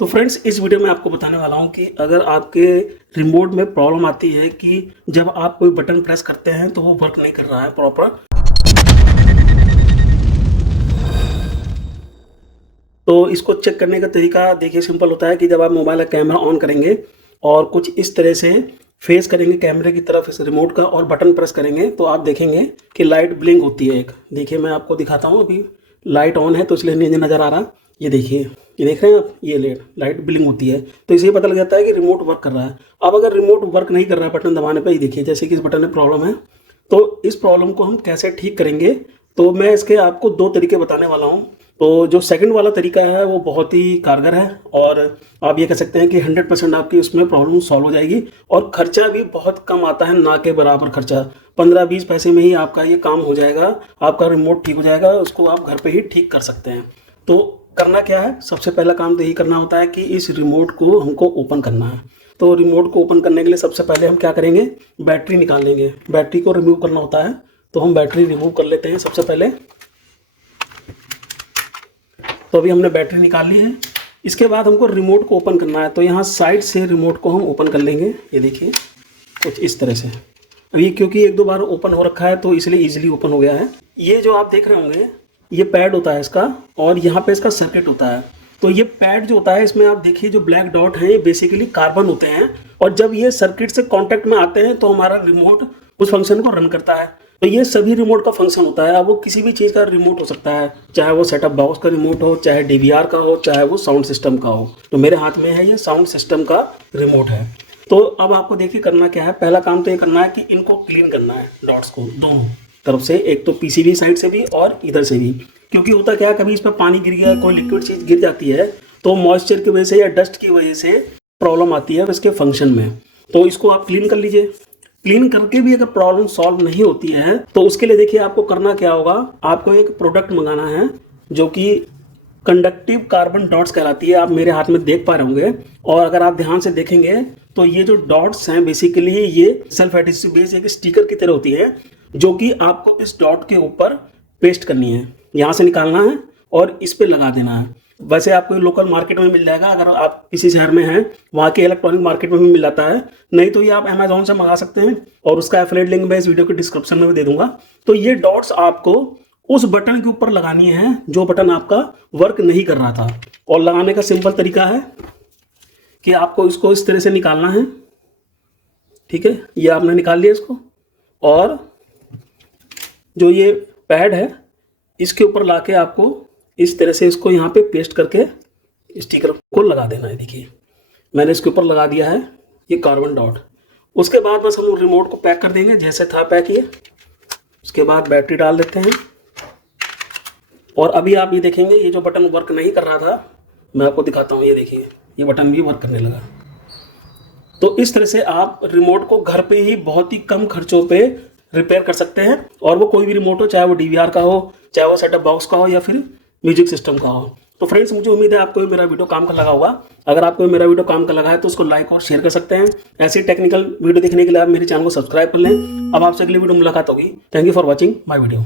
तो फ्रेंड्स, इस वीडियो में आपको बताने वाला हूं कि अगर आपके रिमोट में प्रॉब्लम आती है कि जब आप कोई बटन प्रेस करते हैं तो वो वर्क नहीं कर रहा है प्रॉपर, तो इसको चेक करने का तरीका देखिए सिंपल होता है कि जब आप मोबाइल का कैमरा ऑन करेंगे और कुछ इस तरह से फेस करेंगे कैमरे की तरफ इस रिमोट का और बटन प्रेस करेंगे तो आप देखेंगे कि लाइट ब्लिंक होती है। एक देखिए, मैं आपको दिखाता हूँ। अभी लाइट ऑन है तो इसलिए नहीं नज़र आ रहा। ये देखिए, ये देख रहे हैं आप, ये लाइट ब्लिंक होती है तो इससे पता लग जाता है कि रिमोट वर्क कर रहा है। अब अगर रिमोट वर्क नहीं कर रहा है बटन दबाने पर, ही देखिए जैसे कि इस बटन में प्रॉब्लम है, तो इस प्रॉब्लम को हम कैसे ठीक करेंगे तो मैं इसके आपको दो तरीके बताने वाला हूँ। तो जो सेकंड वाला तरीका है वो बहुत ही कारगर है और आप ये कह सकते हैं कि 100% आपकी उसमें प्रॉब्लम सॉल्व हो जाएगी और खर्चा भी बहुत कम आता है, ना के बराबर खर्चा। 15-20 पैसे में ही आपका ये काम हो जाएगा, आपका रिमोट ठीक हो जाएगा, उसको आप घर पे ही ठीक कर सकते हैं। तो करना क्या है, सबसे पहला काम तो यही करना होता है कि इस रिमोट को हमको ओपन करना है। तो रिमोट को ओपन करने के लिए सबसे पहले हम क्या करेंगे, बैटरी निकाल लेंगे। बैटरी को रिमूव करना होता है, तो हम बैटरी रिमूव कर लेते हैं सबसे पहले। तो अभी हमने बैटरी निकाल ली है। इसके बाद हमको रिमोट को ओपन करना है, तो यहाँ साइड से रिमोट को हम ओपन कर लेंगे। ये देखिए कुछ इस तरह से। अभी क्योंकि एक दो बार ओपन हो रखा है तो इसलिए इजीली ओपन हो गया है। ये जो आप देख रहे होंगे ये पैड होता है इसका और यहाँ पे इसका सर्किट होता है। तो ये पैड जो होता है इसमें आप देखिए जो ब्लैक डॉट है ये बेसिकली कार्बन होते हैं और जब ये सर्किट से कांटेक्ट में आते हैं तो हमारा रिमोट उस फंक्शन को रन करता है। तो ये सभी रिमोट का फंक्शन होता है। अब वो किसी भी चीज़ का रिमोट हो सकता है, चाहे वो सेटअप बॉक्स का रिमोट हो, चाहे डीवीआर का हो, चाहे वो साउंड सिस्टम का हो। तो मेरे हाथ में है ये साउंड सिस्टम का रिमोट है। तो अब आपको देखिए करना क्या है, पहला काम तो ये करना है कि इनको क्लीन करना है, डॉट्स को दोनों तरफ से, एक तो पीसीबी साइड से भी और इधर से भी। क्योंकि होता क्या है, कभी इस पर पानी गिर गया, कोई लिक्विड चीज़ गिर जाती है तो मॉइस्चर की वजह से या डस्ट की वजह से प्रॉब्लम आती है इसके फंक्शन में। तो इसको आप क्लीन कर लीजिए। क्लीन करके भी अगर प्रॉब्लम सॉल्व नहीं होती है तो उसके लिए देखिए आपको करना क्या होगा, आपको एक प्रोडक्ट मंगाना है जो कि कंडक्टिव कार्बन डॉट्स कहलाती है। आप मेरे हाथ में देख पा रहे होंगे और अगर आप ध्यान से देखेंगे तो ये जो डॉट्स हैं बेसिकली ये सेल्फ एडहेसिव बेस एक स्टिकर की तरह होती है जो कि आपको इस डॉट के ऊपर पेस्ट करनी है। यहाँ से निकालना है और इस पे लगा देना है। वैसे आपको लोकल मार्केट में मिल जाएगा, अगर आप किसी शहर में हैं वहाँ के इलेक्ट्रॉनिक मार्केट में भी मिल जाता है, नहीं तो ये आप अमेजोन से मंगा सकते हैं और उसका एफिलिएट लिंक मैं इस वीडियो के डिस्क्रिप्शन में भी दे दूंगा। तो ये डॉट्स आपको उस बटन के ऊपर लगानी है जो बटन आपका वर्क नहीं कर रहा था। और लगाने का सिंपल तरीका है कि आपको इसको इस तरह से निकालना है। ठीक है, ये आपने निकाल लिया इसको और जो ये पैड है इसके ऊपर लाके आपको इस तरह से इसको यहाँ पे पेस्ट करके स्टिकर को लगा देना है। देखिए मैंने इसके ऊपर लगा दिया है ये कार्बन डॉट। उसके बाद बस हम रिमोट को पैक कर देंगे जैसे था पैक ये। उसके बाद बैटरी डाल देते हैं और अभी आप ये देखेंगे ये जो बटन वर्क नहीं कर रहा था, मैं आपको दिखाता हूँ। ये देखिए ये बटन भी वर्क करने लगा। तो इस तरह से आप रिमोट को घर पे ही बहुत ही कम खर्चों पे रिपेयर कर सकते हैं और वो कोई भी रिमोट हो, चाहे वो डीवीआर का हो, चाहे वो सेटअप बॉक्स का हो या फिर म्यूजिक सिस्टम का हो। तो फ्रेंड्स, मुझे उम्मीद है आपको मेरा वीडियो काम का लगा होगा। अगर आपको मेरा वीडियो काम का लगा है तो उसको लाइक और शेयर कर सकते हैं। ऐसी टेक्निकल वीडियो देखने के लिए आप मेरे चैनल को सब्सक्राइब कर लें। अब आपसे अगली वीडियो मुलाकात होगी। Thank you for watching my video.